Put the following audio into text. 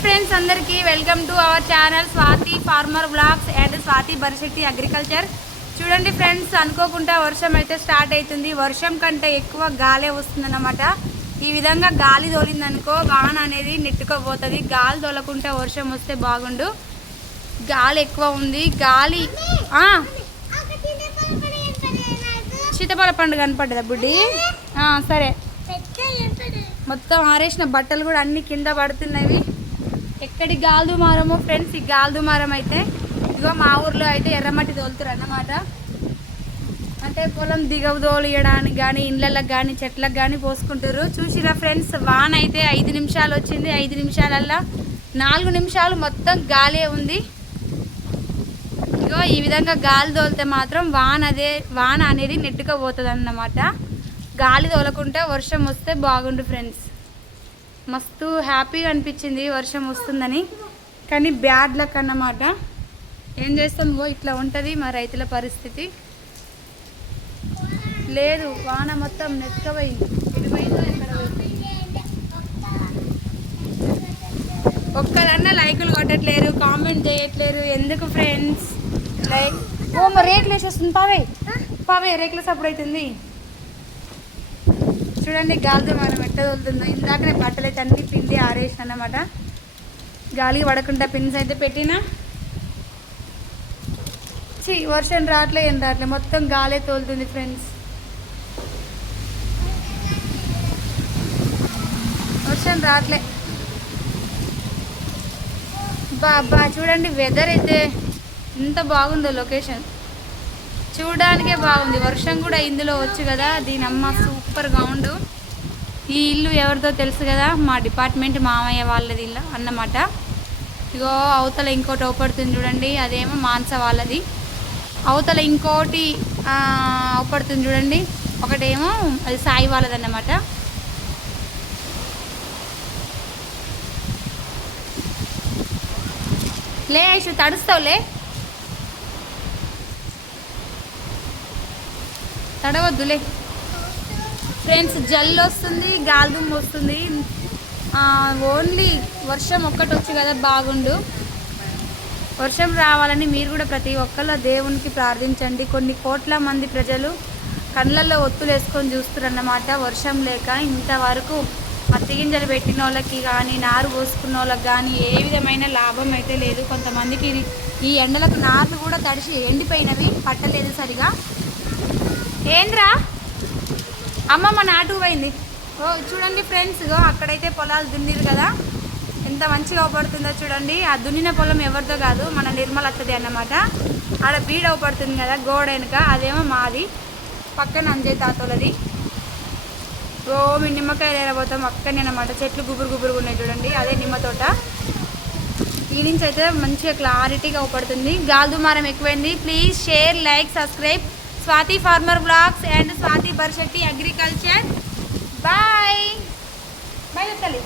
Friends అందరికీ welcome to our channel Swathi farmer blogs and Swathi Barishetti agriculture. చూడండి friends అనుకోకుండా వర్షం అయితే స్టార్ట్ అవుతుంది. వర్షం కంటే ఎక్కువ గాలే వస్తుందన్నమాట. ఈ విధంగా గాలి తోలిందనుకో వాన అనేది నెట్టుకోపోతుంది. గాలి తోలకుంటే వర్షం వస్తే బాగుండు. గాలి ఎక్కువ ఉంది. గాలి ఆ, సీతాఫల పండు కనపడ్డదా బుడ్డి? సరే. మొత్తం ఆరేసిన బట్టలు కూడా అన్ని కింద పడుతున్నవి. ఎక్కడి గాలిదుమారమో ఫ్రెండ్స్ ఈ గాలి దుమారం అయితే ఇదిగో మా ఊర్లో అయితే ఎర్రమట్టి తోలుతారు అన్నమాట. అంటే పొలం దిగవ తోలియడానికి కానీ ఇండ్లకి కానీ చెట్లకు కానీ పోసుకుంటారు. చూసిరా ఫ్రెండ్స్ వాన అయితే ఐదు నిమిషాలు వచ్చింది. ఐదు నిమిషాలల్లా నాలుగు నిమిషాలు మొత్తం గాలే ఉంది. ఇగో ఈ విధంగా గాలి తోలితే మాత్రం వాన అదే వాన అనేది నెట్టుకపోతుంది అన్నమాట గాలి తోలకుంటే వర్షం వస్తే బాగుండు ఫ్రెండ్స్. మస్తు హ్యాపీగా అనిపించింది వర్షం వస్తుందని. కానీ బ్యాడ్ లక్ అన్నమాట. ఏం చేస్తాం గో ఇట్లా ఉంటుంది మా రైతుల పరిస్థితి. లేదు వాన మొత్తం నెట్టుకపోయింది ఒక్కదన్నా ఒక్కరన్నా లైకులు కొట్టట్లేరు కామెంట్ చేయట్లేరు. ఎందుకు ఫ్రెండ్స్? లైక్ ఓ మరి రేకులు వేసేస్తుంది పావే. పావే రేకుల సపోర్ట్ అవుతుంది. చూడండి గాలితో మనం ఎట్ట తోలుతుందో. ఇందాకనే బట్టలు అయితే అన్ని పిండి ఆరేసిన అన్నమాట. గాలికి పడకుండా పిన్స్ అయితే పెట్టినా. చీ వర్షం రావట్లే ఏం రావట్లే. మొత్తం గాలే తోలుతుంది ఫ్రెండ్స్ వర్షం రావట్లే. బాబా చూడండి వెదర్ అయితే. ఎంత బాగుందో లొకేషన్ చూడడానికే బాగుంది. వర్షం కూడా ఇందులో వచ్చు కదా. దీని అమ్మ సూపర్గా ఉండు. ఈ ఇల్లు ఎవరిదో తెలుసు కదా. మా డిపార్ట్మెంట్ మామయ్య వాళ్ళది ఇల్లు అన్నమాట. ఇగో అవతల ఇంకోటి అవపడుతుంది చూడండి. అదేమో మాన్స వాళ్ళది. అవతల ఇంకోటి అవపడుతుంది చూడండి. ఒకటేమో అది సాయి వాళ్ళది అన్నమాట. లే ఐషు తడుస్తావులే. తడవద్దులే. ఫ్రెండ్స్ జల్లు వస్తుంది గాలిదుమ్ము వస్తుంది. ఓన్లీ వర్షం ఒక్కటి వచ్చి కదా బాగుండు. వర్షం రావాలని మీరు కూడా ప్రతి ఒక్కళ్ళు దేవునికి ప్రార్థించండి. కొన్ని కోట్ల మంది ప్రజలు కళ్ళల్లో ఒత్తులు వేసుకొని చూస్తారన్నమాట. వర్షం లేక ఇంతవరకు పత్తి గింజలు పెట్టిన వాళ్ళకి కానీ నారు పోసుకున్న వాళ్ళకి కానీ ఏ విధమైన లాభం అయితే లేదు. కొంతమందికి ఈ ఎండలకు నార్లు కూడా తడిసి ఎండిపోయినవి పట్టలేదు సరిగా. ఏంద్రా? అమ్మమ్మ నాటు పోయింది. ఓ చూడండి ఫ్రెండ్స్ ఇగో అక్కడైతే పొలాలు దున్నిరు కదా. ఎంత మంచిగా అవపడుతుందో చూడండి. ఆ దున్నిన పొలం ఎవరిదో కాదు మన నిర్మల్ వస్తుంది అన్నమాట. ఆడ బీడ్ అవపడుతుంది కదా గోడ వెనుక. అదేమో మాది. పక్కన అంజయ్ తాతోలది. ఓ మీ నిమ్మకాయలు ఎరబోతాం అక్కనే అన్నమాట. చెట్లు గుబురు గుబురుగా ఉన్నాయి చూడండి. అదే నిమ్మ తోట. ఈ నుంచి అయితే మంచిగా క్లారిటీగా అవపడుతుంది. గాలి దుమారం ఎక్కువైంది. Please share like subscribe Swathi farmer blogs and Swathi Barshetti agriculture. Bye. Bye తల్లి